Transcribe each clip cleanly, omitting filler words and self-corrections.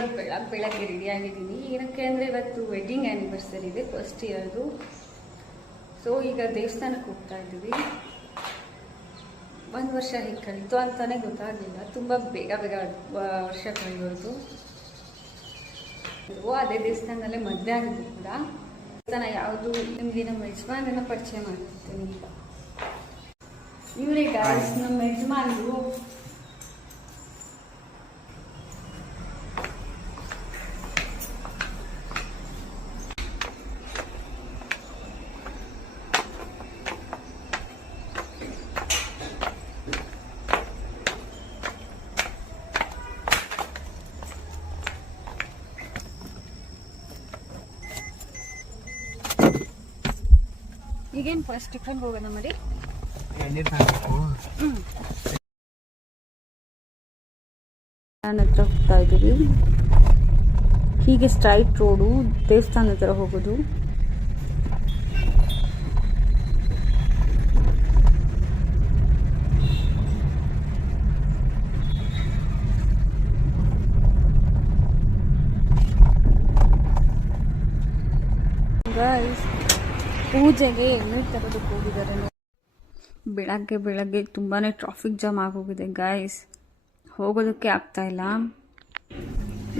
ಇವತ್ತು ಬೆಳಗ್ಗೆ ರೆಡಿಯಾಗಿದ್ದೀನಿ. ಏನಕ್ಕೆ ಅಂದರೆ ಇವತ್ತು ವೆಡ್ಡಿಂಗ್ ಆ್ಯನಿವರ್ಸರಿ ಇದೆ, ಫಸ್ಟ್ ಇಯರ್ದು. ಸೊ ಈಗ ದೇವಸ್ಥಾನಕ್ಕೆ ಹೋಗ್ತಾ ಇದ್ದೀವಿ. 1 ವರ್ಷ ಹೇಗೆ ಕಳೀತು ಅಂತಲೇ ಗೊತ್ತಾಗಲಿಲ್ಲ, ತುಂಬ ಬೇಗ ವರ್ಷ ಕಳೆಯೋದು. ಅದೇ ದೇವಸ್ಥಾನದಲ್ಲೇ ಮದುವೆ ಆಗಿದ್ದು ಕೂಡ. ದೇವಸ್ಥಾನ ಯಾವುದು ನಿಮಗೆ ನಮ್ಮ ಯಜಮಾನರನ್ನ ಪರಿಚಯ ಮಾಡಿರ್ತೀನಿ. ಇವರೇ ಗಾಯ್ಸ್ ನಮ್ಮ ಯಜಮಾನರು. ಈಗೇನು ಫಸ್ಟ್ ಟಿಫನ್ಗೆ ಹೋಗೋಣ ಮಾಡಿ. ಹತ್ರ ಹೋಗ್ತಾ ಇದ್ದೀವಿ. ಹೀಗೆ ಸ್ಟ್ರೈಟ್ ರೋಡು, ದೇವಸ್ಥಾನ ಹತ್ರ ಹೋಗೋದು. ಪೂಜೆಗೆ ಎಣ್ಣೆ ತರೋದಕ್ಕೆ ಹೋಗಿದ್ದಾರೆ. ಬೆಳಗ್ಗೆ ತುಂಬಾ ಟ್ರಾಫಿಕ್ ಜಾಮ್ ಆಗೋಗಿದೆ ಗಾಯ್ಸ್, ಹೋಗೋದಕ್ಕೆ ಆಗ್ತಾ ಇಲ್ಲ.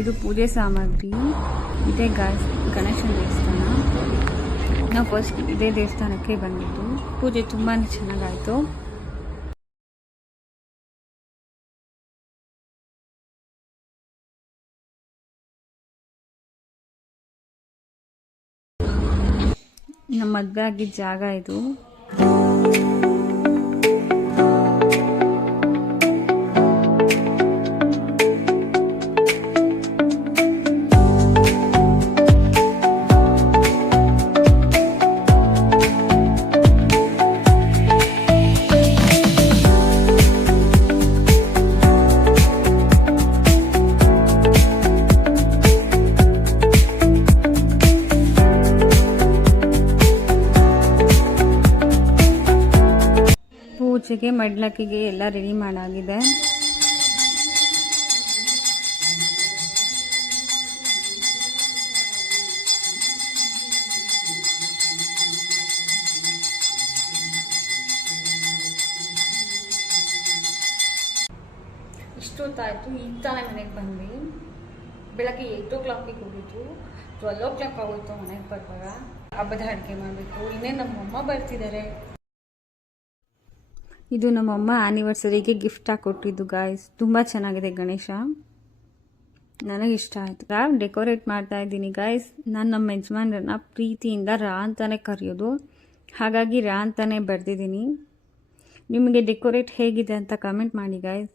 ಇದು ಪೂಜೆ ಸಾಮಗ್ರಿ ಇದೆ ಗಾಯ್ಸ್, ಗಣೇಶನ ದೇವಸ್ಥಾನ. ನಾವು ಫಸ್ಟ್ ಇದೇ ದೇವಸ್ಥಾನಕ್ಕೆ ಬಂದಿದ್ದು. ಪೂಜೆ ತುಂಬಾ ಚೆನ್ನಾಗಾಯಿತು. ನಮ್ಮ ಮದುವೆ ಆಗಿದ್ದ ಜಾಗ ಇದು. ಪೂಜೆಗೆ ಮಡ್ಲಕ್ಕಿಗೆ ಎಲ್ಲ ರೆಡಿ ಮಾಡಾಗಿದೆ. ಇಷ್ಟೊತ್ತಾಯಿತು, ಈಗ ತಾನೇ ಮನೆಗೆ ಬಂದ್ವಿ. ಬೆಳಗ್ಗೆ 8 o'clock ಹೋಗಿದ್ದು, 12 o'clock ಆಗೋಯ್ತು ಮನೆಗೆ ಬರುವಾಗ. ಹಬ್ಬದ ಅಡುಗೆ ಮಾಡಬೇಕು. ಇನ್ನೇ ನಮ್ಮಮ್ಮ ಬರ್ತಿದ್ದಾರೆ. ಇದು ನಮ್ಮಮ್ಮ ಆ್ಯನಿವರ್ಸರಿಗೆ ಗಿಫ್ಟಾಗಿ ಕೊಟ್ಟಿದ್ದು ಗಾಯ್ಸ್. ತುಂಬ ಚೆನ್ನಾಗಿದೆ ಗಣೇಶ, ನನಗೆ ಇಷ್ಟ ಆಯಿತು. ಡೆಕೋರೇಟ್ ಮಾಡ್ತಾ ಇದ್ದೀನಿ ಗಾಯ್ಸ್. ನಾನು ನಮ್ಮ ಯಜಮಾನರನ್ನ ಪ್ರೀತಿಯಿಂದ ರಾ ಅಂತಾನೆ ಕರೆಯೋದು, ಹಾಗಾಗಿ ರಾ ಅಂತಾನೆ ಬರೆದಿದ್ದೀನಿ. ನಿಮಗೆ ಡೆಕೋರೇಟ್ ಹೇಗಿದೆ ಅಂತ ಕಮೆಂಟ್ ಮಾಡಿ ಗಾಯ್ಸ್.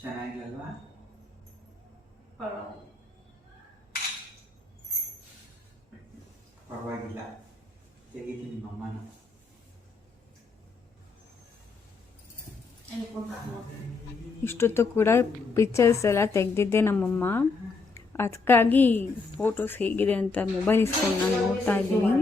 ಚೆನ್ನಾಗಿಲ್ವಾ? ಪರವಾಗಿಲ್ಲ, ತೆಗಿತೀನಿ ನಿಮ್ಮಮ್ಮನ. ಇಷ್ಟೊತ್ತು ಕೂಡ ಪಿಕ್ಚರ್ಸ್ ಎಲ್ಲ ತೆಗೆದಿದ್ದೆ ನಮ್ಮಮ್ಮ. ಅದಕ್ಕಾಗಿ ಫೋಟೋಸ್ ಹೇಗಿದೆ ಅಂತ ಮೊಬೈಲ್ ಇಸ್ಕೊಂಡು ನಾನು ನೋಡ್ತಾ ಇದ್ದೀನಿ.